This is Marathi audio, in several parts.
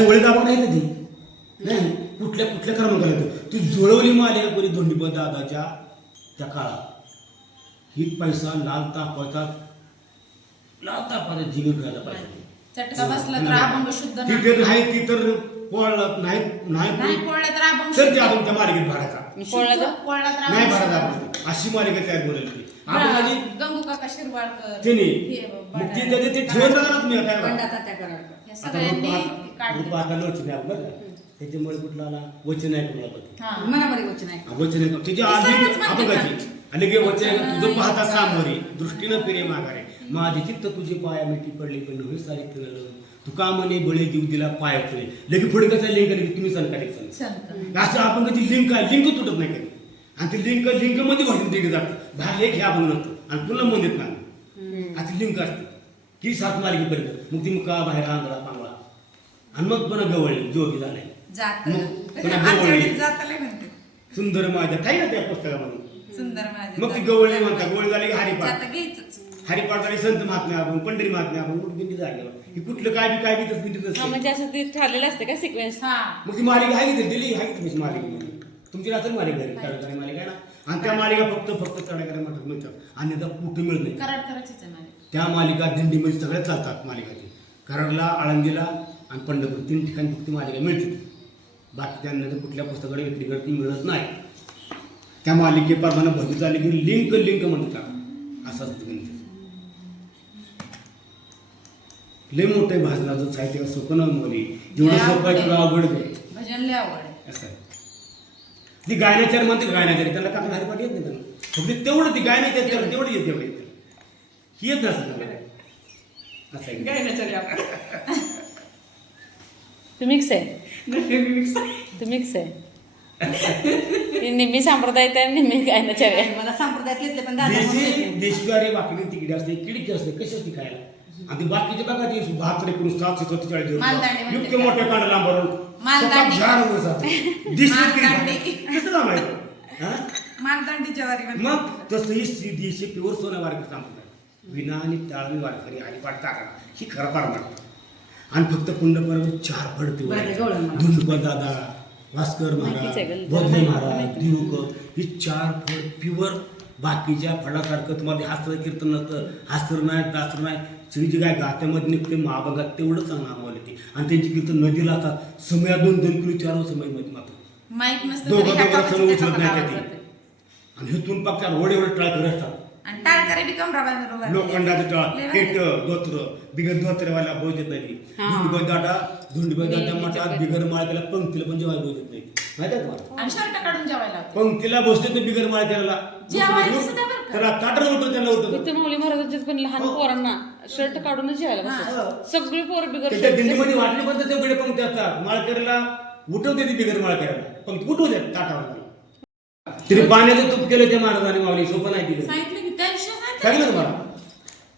वळी दाबा नाही कधी नाही कुठल्या कुठल्या क्रमांकाला येतो ती जुळवली मालिका कोणी धोंडीपत दादाच्या त्या काळात ही पैसा लाल तापाचा जीवन करायला पाहिजे चटका बसला तर अभंग शुद्ध तिथे नाही ती तर पोळलं नाही पोळला तर अभंग तर ते आपण त्या मालिकेत भरायचा पोळला तर नाही भरायचा आपण अशी मालिका तयार बोलली आपण आधी गंगू काका शिरवाळकर तिने मग ती त्याचे ते ठेवून बघा ना तुम्ही या सगळ्यांनी आता आता लोचन आहे बरं का त्याच्यामुळे कुठला आला वचन आहे कुणाला मनामध्ये वचन आहे वचन आहे त्याची आधी आपण काय आणि गे वचन आहे तुझं पाहता सामोरे दृष्टीनं फिरे माघारे माझी चित्त तुझे पाया मिठी पडली पण नव्हे सारे फिरलं तुका म्हणे बळे जीव दिला पाय तुले लगे पुढे कसं लिंक आली तुम्ही संकटात सांग असं आपण कधी लिंक आहे लिंक तुटत नाही कधी आणि ते लिंक मध्ये भाषण दिले जातं बाहेर लेख घ्या आपण नसतो आणि पुन्हा म्हणत नाही आता लिंक असते की सात मार्गीपर्यंत मग ती मुका बाहेर आंधळा पांगळा आणि मग पुन्हा गवळली जोगी झालाय सुंदर माझ्या काही ना त्या पुस्तकामध्ये सुंदर मग ती गवळली म्हणतात गवळी झाली हरिपाठ झाली संत महात्म्या आपण पंढरी महात्म्या आपण कुठे जागेवर ही कुठलं काय बी तसं म्हणजे असं ते ठरलेलं असते का सिक्वेन्स मग ती मालिका आहे की दिली आहे की मालिकेमध्ये तुमची रात्र मालिका आहे कराडकरी मालिका आहे ना आणि त्या मालिका फक्त चढाकडे म्हणतात मिळतात आणि आता कुठे मिळत नाही त्या मालिका दिंडीमध्ये सगळ्या चालतात मालिकाची कराडला आळंदीला आणि पंढरपूर 3 ठिकाणी फक्त मालिका मिळते बाकी त्यांना तर कुठल्या पुस्तकाकडे विक्रीकडे मिळत नाही त्या मालिकेप्रमाणे भरती झाली की लिंक म्हणतात असं असतं गणित लय मोठे भाजनाचं साहित्य सोपं मोरी जेवढं सोपं आहे तेवढं अवघड भजन लय आवड असं आहे ती गायनाचार्य म्हणते गायनाचार्य त्याला का हरिपाठ येत नाही त्यांना फक्त तेवढं ती गायनाचार्य तेवढं येत तेवढं येत ही येत नसतं असं आहे गायनाचार्य तू मिक्स आहे निम्मी संप्रदाय निम्मी गायनाचार्य मला संप्रदायातले पण देशवारी वाकडी तिकडे असते किडकी असते कशी असते खायला आणि बाकीचे बघा ते 72 एकोणीस 747 इतके मोठे कांड लांबरून मग तसं ही देशी प्युअर सोन्या वारकरी सांगतात विना आणि टाळणी वारकरी आणि टाका ही खरं पार मारतात आणि फक्त कुंड पर्वत 4 पडते धुंडपत दादा भास्कर महाराज बोधले महाराज दिवकर ही 4 फळ प्युअर बाकीच्या फळासारखं तुम्हाला हास्त्र कीर्तन नसतं हास्त्र नाही दास्त्र नाही सगळी जी काय गात्यामध्ये निघते महाभागात तेवढं चांगलं आम्हाला ते आणि त्यांची कीर्तन नदीला असतात समया 2-2 किलो 4 समयमध्ये मात्र दोघं सण उचलत नाही त्या आणि हेतून पाकच्या रोड एवढं टाळ करत असतात लोखंडाचं टाळ पेट धोत्र बिगर धोत्रेवाला बोज येत नाही धुंडीबदाटा मठात बिगर माळ त्याला पंक्तीला पण जेवायला बोज येत नाही माहिती आहे पंक्तीला बसते तर बिगर माळ त्याला त्याला काटर उठून त्याला उठून मौली महाराजांचे पण लहान पोरांना शर्ट काढूनच जेवायला सगळी पोरं बिगर दिंडीमध्ये वाटली पण तेवढे पंक्ती असतात माळकऱ्याला उठवते ती बिगर माळकऱ्याला पंक्ती उठवू द्या ताटावर तिने पाण्याचं तूप केलं त्या महाराजांनी मावली सोपं नाही तिथे सांगितलं तुम्हाला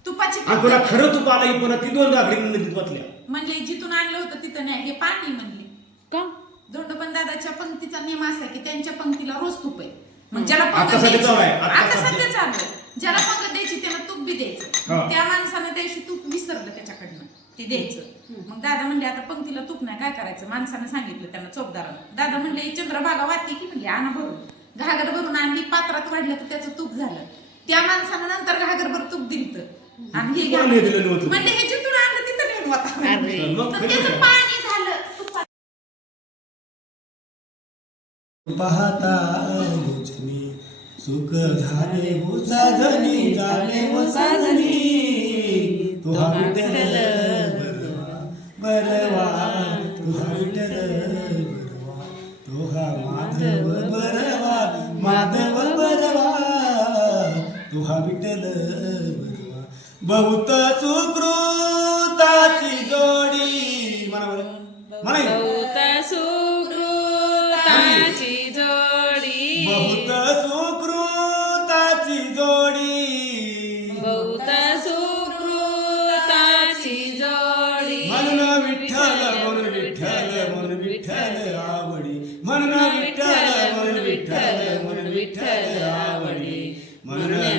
तुपाची आणि तुला खरं तूप आलं पुन्हा ती 2 दाखडी नदीत वाचल्या म्हणजे जिथून आणलं होतं तिथं नाही हे पाणी म्हणले का धोंडोपंत दादाच्या पंक्तीचा नियम असा की त्यांच्या पंक्तीला रोज तूप आहे मग ज्याला आता सध्या चालू आहे आता सध्या चालू आहे ज्याला पंगत द्यायची त्याला तूप बी द्यायचं त्या माणसानं त्या दिवशी तूप विसरलं त्याच्याकडनं ते द्यायचं मग दादा म्हणले आता पंक्तीला तूप नाही काय करायचं माणसानं सांगितलं त्यांना चोपदाराला दादा म्हणले चंद्रभागा वाटते की म्हणले आणा भरून घागर भरून आणली पात्रात वाढलं तर त्याचं तूप झालं त्या माणसानं नंतर घागरभर तूप दिलं आणि हे म्हणजे हे जिथून आणलं तिथं नेऊन वाता त्याचं पाणी झालं पाहता मुझनी सुख झाले हो साधनी झाले हो साधनी तुहा विठ्ठल बरवा तुहा विठ्ठल बरवा तुहा माधव बरवा माधव बरवा तुहा विठ्ठल बरवा बहुत सुकृताची जोडी म्हणा बहुत सुकृताची जोडी बहुत सुकृताची जोडी बहुत सुकृताची जोडी म्हणून विठ्ठल आवडी म्हणून विठ्ठल आवडी म्हणून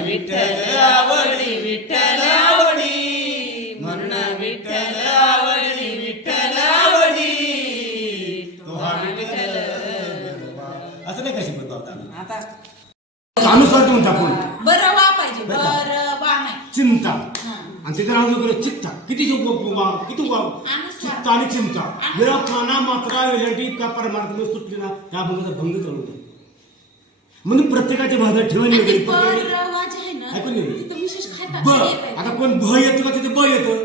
विठ्ठल आवडी विठ्ठल आवडी म्हणून विठ्ठल आवडी विठ्ठल आवडी आता अनुस्वार देऊन टाकून बरं वा पाहिजे बरं का? बरं वा नाही चिंता हा. आणि तिथे नाव केलं चित्ता किती अनुस्वार. चित्ता आणि चिंता वेळा काना मात्रा वेलांटी का परमार्थ सुटली ना त्या भंगाचा भंग चालू होतो म्हणून प्रत्येकाच्या भागात ठेवणी आणि वेगळी बरं प्रत्येकाची- वा जे आहे ना ऐकून घे. तिथं विशेष खातात ब हे पाहिजे. आता कोण भ येतं का तिथे ब येतं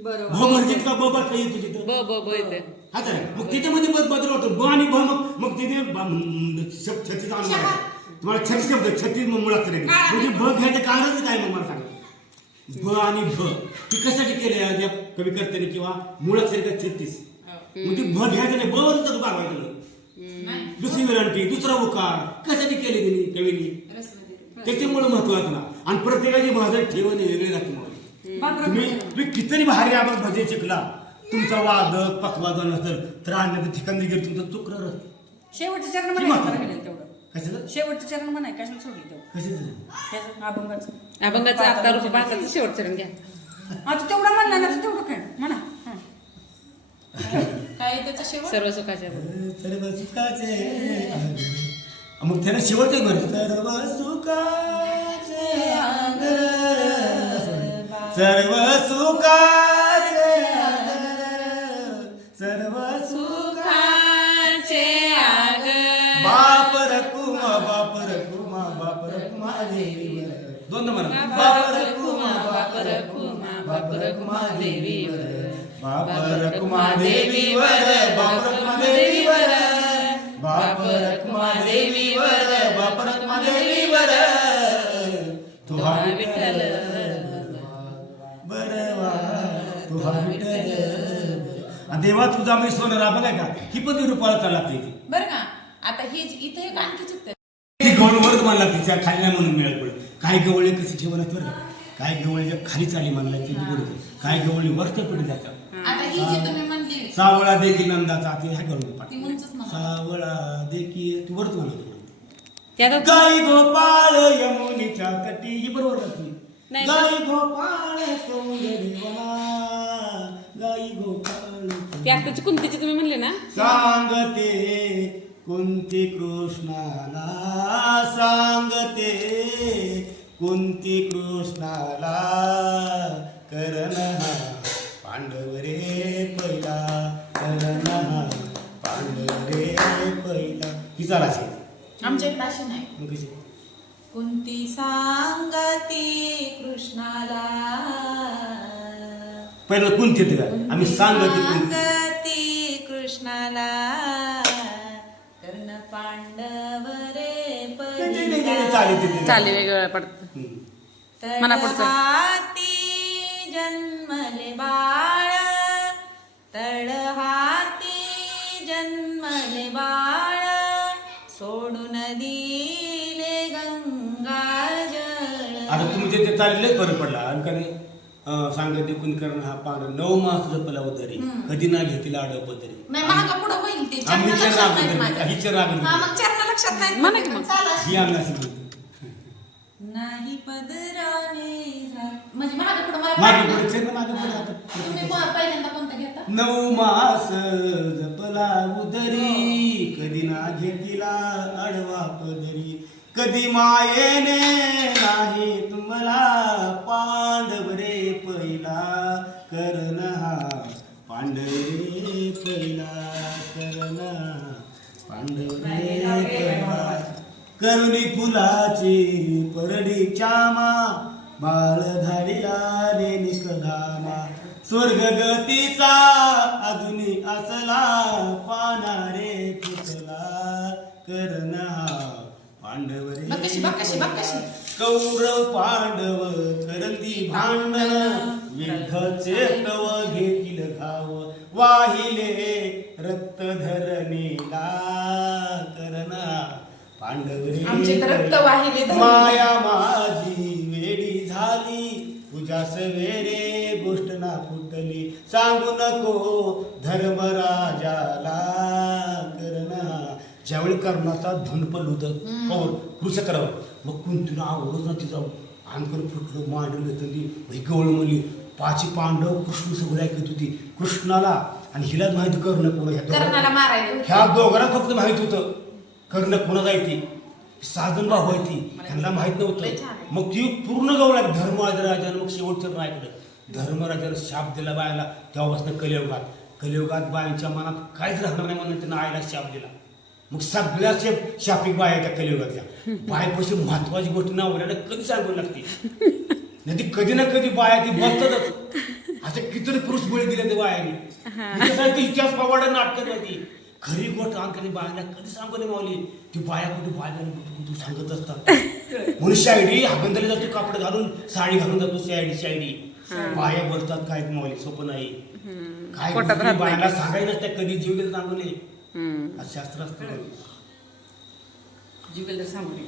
बरोबर भ भरजीत का ब बसला येतो तिथं ब येते हा तर आहे. मग त्याच्यामध्ये बदल होतो ब आणि भ मग तिथे छत्तीचा अनुभव आहे. तुम्हाला छत्तीस शब्द छत्तीस मुळात तरी म्हणजे भ घ्यायचं कारणच काय मग मला सांगा भ आणि भ ती कशासाठी केले त्या कवी करते किंवा मुळात तरी का 36 मग ती भ घ्यायचं नाही ब वरच बागवायचं नाही. दुसरी वेलांटी दुसरा उकार कशासाठी केले त्यांनी कवीनी त्याच्यामुळे महत्वाचं ना आणि प्रत्येकाची भाषा ठेवणे वेगळे राहते म्हणून तुम्ही कितीतरी भारी आपण भजन शिकला तुमचा वादक पकवादन असेल तर आणण्याचं ठिकाण देखील तुमचं चुकणार शेवटचं चरण किती म्हणायचं महत्त्व? राहिलं तेवढं कशाचं शेवटचं चरण म्हणाय कशाला सोडलं तेवढं कशाचं ह्याचं अभंगाचं अभंगाचं आता रुपये पाहतात शेवट चरण घ्या आता तेवढं म्हणलं ना तर तेवढं काय म्हणा हा. काय त्याचं शेवट सर्व सुखाच्या सर्व सुखाचे मग त्याला शेवटचं घर सर्व सुखाचे आदर सर्व सुखाचे आदर सर्व सुखाचे आगर बाप रकुमा देवीवर दोन म्हणा बाप रकुमा देवीवर बाप रकुमा देवीवर बाप रकुमा देवीवर बाप रकुमा देवीवर बाप रकुमा देवीवर तुहा विठ्ठल बरवा तुहा विठ्ठल देवा तुझा मी सोनरा बघाय का ही पण रूपाला चालला ती बरं का आता हे इथे एक आणखी चुकतं ती गवळवरच मानला तिच्या खाली नाही म्हणून मिळत पडत काय गवळे कसे ठेवणार बरं काय गवळीच्या खाली चाली मानला ती बरोबर काय गवळी वरती पडली जातात आता ही जी तुम्ही म्हणली सावळा देखील नंदाचा ती ह्या गवळी पाठ ती उंचच म्हणा सावळा देखील तू वरच म्हणा त्यात गाई गोपाळ यमुनीच्या तटी ही बरोबर राहते नाही. गाई गोपाळ सौंदर्यवना गाई गोपाळ ती आत्ताची कुंतीची तुम्ही म्हणले ना सांगते कुंती कृष्णाला सांगते कुंती कृष्णाला करण हा पांडव रे पहिला करण हा पांडव रे पहिला ही चाल असेल आमच्या इकडे अशी नाही मग कशी कुंती सांगती कृष्णाला पहिलं कुंती येते का आम्ही सांगते कुंती सांगती कृष्णाला कर्ण पांडव रे पहिला. चाले वेगवेगळ्या पडत मना पुढचं. तळहाती जन्मले बाळ तळहाती जन्मले बाळ सोडून दिले गंगाजळ. आता तुम्ही ते चाललेच बरं पडला आणि का नाही सांगते कुंती करण हा पांडव 9 मास जपला उदरी कधी ना घेतील आडव पदरी नाही मागं पुढं होईल ते आम्ही चरण लक्षात नाही माझ्या. हिचे राग हा, मग चरण लक्षात नाही म्हणा की मग. चाला. ही आम्ही असं म्हणतो नाही पदराने म्हणजे मागे पुढे मला मागे पाठ पुढे नाही. चरण मागे पुढे आता तुम्ही पहिल्यांदा कोणता घेता 9 मास जपला उदरी कधी ना घेतीला आडवा पदरी कधी मायेने नाही तुम्हाला पांडव रे पहिला करण हा पांडव रे पहिला करण पांडव रे पहिला करुणी फुलाची परडी चामा बाळ धाडीला रेणिक धामा स्वर्ग गतीचा अजूनही असला पानारे फुटला करण हा पांडव रे बकशी बकशी बकशी कौरव पांडव करंदी भांडण युद्धचे तव घेतील घाव वाहिले रक्त धरणीला करणा पांडव आमचे तर रक्त वाहिले रे धरणी. माया माझी वेडी झाली तुझ्या सवेरे गोष्ट ना फुटली सांगू नको धर्मराजाला करणा ज्यावेळी कर्णाचा धन पडलं होतं कृष करावं मग कुंतीला आवडत ना तिचा अंकन फुटलं मांडलं घेतलं ती गवळ म्हणली पाची पांडव कृष्ण सगळं ऐकत होती कृष्णाला आणि हिलाच माहिती कर्ण कोण कर्णाला मारायला ह्या दोघांना फक्त माहित होतं कर्ण कोणाला येते साधन भाऊ आहे ती, त्यांना माहित नव्हतं. मग ती पूर्ण गवला धर्मराजानं मग शेवटचं ऐकलं. धर्मराजानं शाप दिला बायाला. तेव्हापासून कलियुगात बायांच्या मनात काहीच राहणार नाही म्हणून त्यांना आईला शाप दिला. मग सगळ्या शापिक बाया आहेत त्या कलियुगातल्या. बायपाशी महत्वाची गोष्ट नवऱ्याला कधी सांगू लागते नाही, ती कधी ना कधी बाया ती बोलतातच. असे किती पुरुष बळी दिले ते बायाने. इतिहास पवाडा नाटक होती खरी गोष्ट आणखी बायाला कधी सांगू नाही मावली. ती बाया कुठे बाया सांगत असतात म्हणून शायडी हागंदली जातो, कापड घालून साडी घालून जातो. शायडी बाया बोलतात काय मावली, सोपं नाही. काय बायाला सांगायला नसत्या कधी जीव गेलं सांगू नये. शास्त्र असतं जीव गेलं सांगू नये.